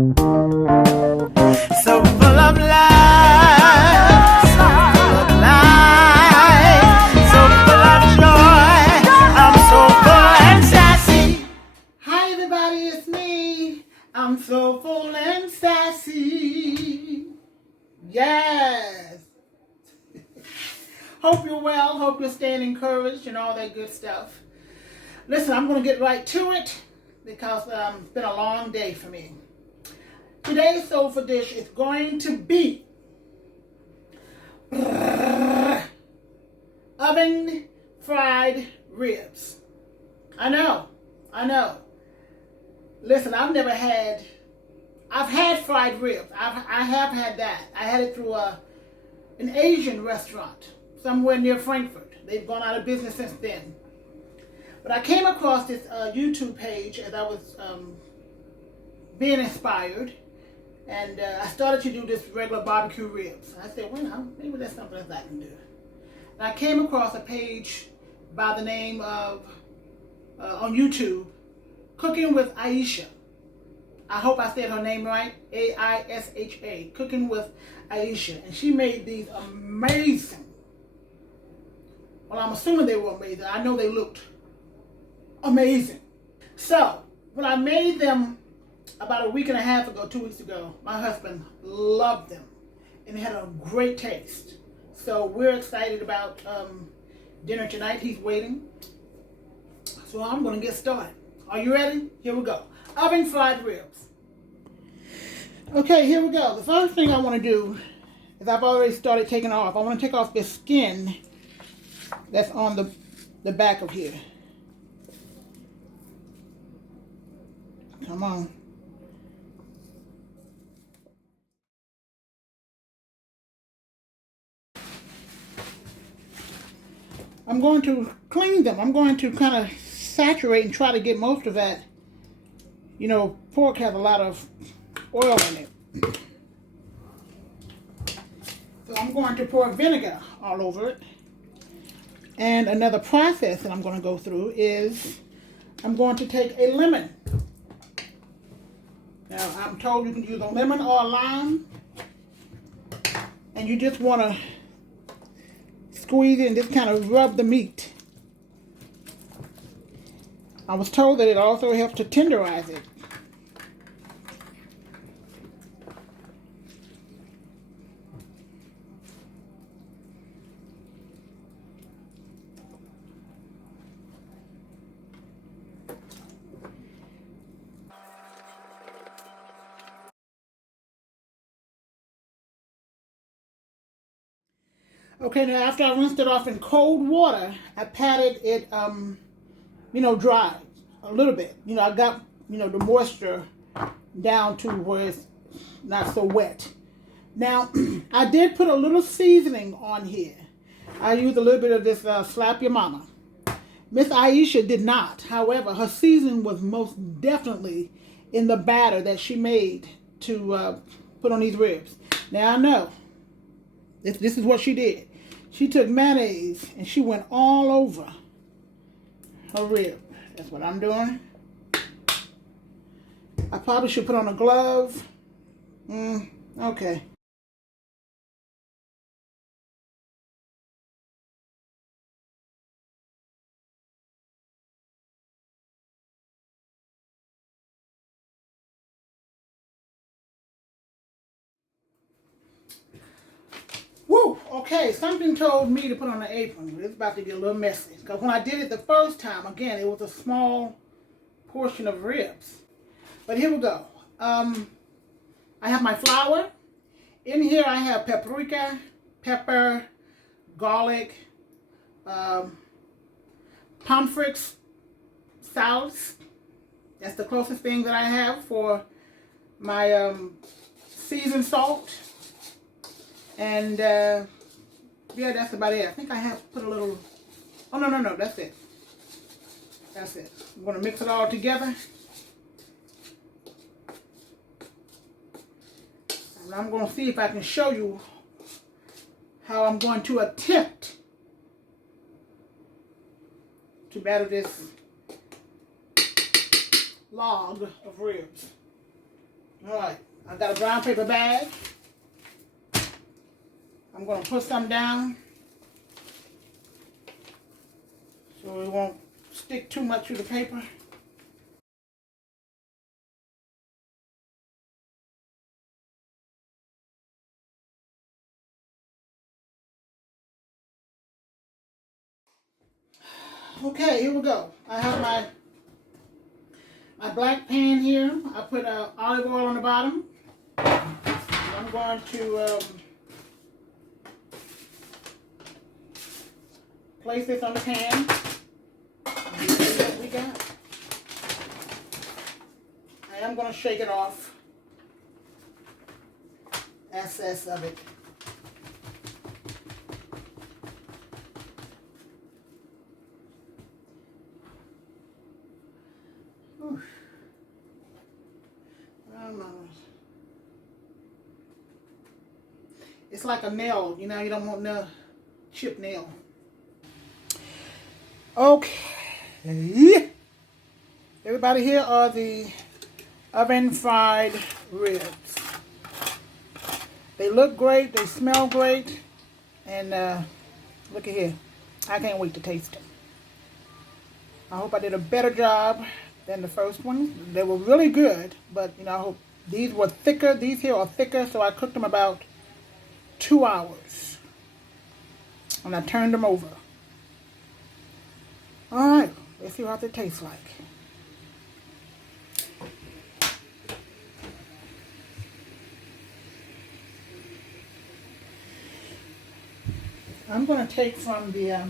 So full of life, so full of life, so full of joy. I'm so full and sassy. Hi everybody, it's me. I'm so full and sassy. Yes. Hope you're well. Hope you're staying encouraged and all that good stuff. Listen, I'm going to get right to it because it's been a long day for me. Today's soulful dish is going to be oven fried ribs. I know. Listen, I've had fried ribs. I have had that. I had it through an Asian restaurant somewhere near Frankfurt. They've gone out of business since then. But I came across this YouTube page as I was being inspired. And I started to do this regular barbecue ribs. I said, well, maybe that's something else I can do. And I came across a page by the name of, on YouTube, Cooking with Aisha. I hope I said her name right, A-I-S-H-A, Cooking with Aisha. And she made these amazing, well, I'm assuming they were amazing. I know they looked amazing. So, when I made them about a week and a half ago, 2 weeks ago, my husband loved them and they had a great taste. So we're excited about dinner tonight. He's waiting. So I'm going to get started. Are you ready? Here we go. Oven fried ribs. Okay, here we go. The first thing I want to do is I've already started taking off. I want to take off this skin that's on the back of here. Come on. I'm going to clean them. I'm going to kind of saturate and try to get most of that. You know, pork has a lot of oil in it. So I'm going to pour vinegar all over it. And another process that I'm going to go through is I'm going to take a lemon. Now, I'm told you can use a lemon or a lime. And you just want to squeeze it and just kind of rub the meat. I was told that it also helps to tenderize it. Okay, now after I rinsed it off in cold water, I patted it, dry a little bit. I got, the moisture down to where it's not so wet. Now, I did put a little seasoning on here. I used a little bit of this Slap Your Mama. Miss Aisha did not. However, her seasoning was most definitely in the batter that she made to put on these ribs. Now, I know this is what she did. She took mayonnaise and she went all over her rib. That's what I'm doing. I probably should put on a glove. Okay. Woo! Okay, something told me to put on an apron. It's about to get a little messy. Because when I did it the first time, again, it was a small portion of ribs. But here we go. I have my flour. In here I have paprika, pepper, garlic, pomfrets, salads. That's the closest thing that I have for my seasoned salt. And yeah, that's about it. I think I have put a little, oh no, that's it. That's it. I'm going to mix it all together. And I'm going to see if I can show you how I'm going to attempt to batter this log of ribs. All right, I got a brown paper bag. I'm going to put some down so it won't stick too much to the paper. Okay, here we go. I have my black pan here. I put olive oil on the bottom. I'm going to place this on the pan. And see what we got. I am going to shake it off. Excess of it. Whew. It's like a nail, you know, you don't want no chip nail. Okay. Everybody, here are the oven fried ribs. They look great, they smell great, and look at here. I can't wait to taste them. I hope I did a better job than the first one. They were really good, but you know, I hope these were thicker. These here are thicker, so I cooked them about 2 hours. And I turned them over. Alright, let's see what they taste like. I'm going to take from the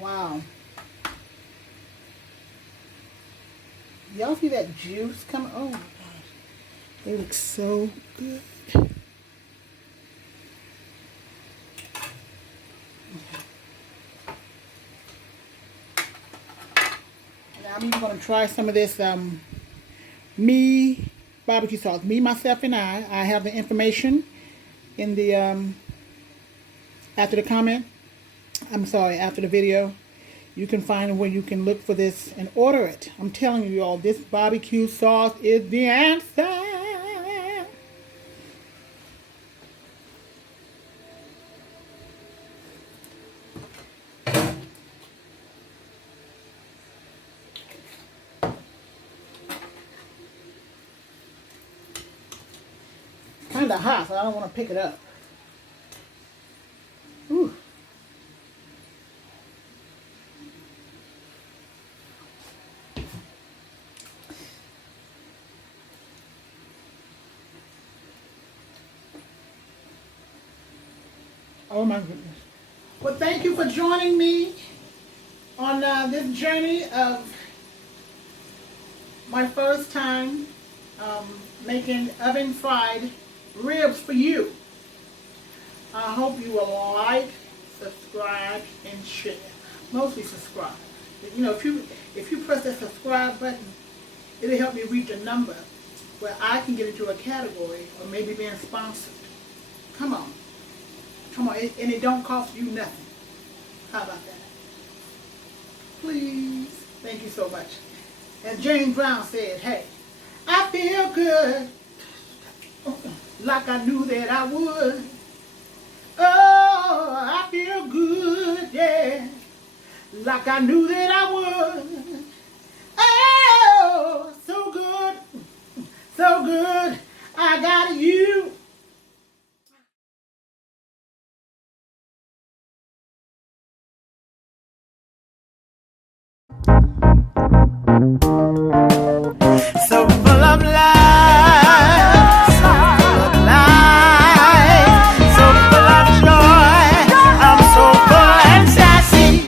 Wow. Y'all see that juice coming? Oh my gosh. They look so good. Now I'm even going to try some of this me barbecue sauce. Me, myself, and I have the information in the after the comment. I'm sorry, after the video. You can find where you can look for this and order it. I'm telling you all, this barbecue sauce is the answer. Kind of hot, so I don't want to pick it up. Ooh. Oh my goodness. Well, thank you for joining me on this journey of my first time making oven fried ribs for you. I hope you will like, subscribe, and share. Mostly subscribe. You know, if you press that subscribe button, it'll help me reach a number where I can get into a category or maybe being sponsored. Come on. Come on, and it don't cost you nothing. How about that? Please. Thank you so much. As James Brown said, hey, I feel good like I knew that I would. Oh, I feel good, yeah, like I knew that I would.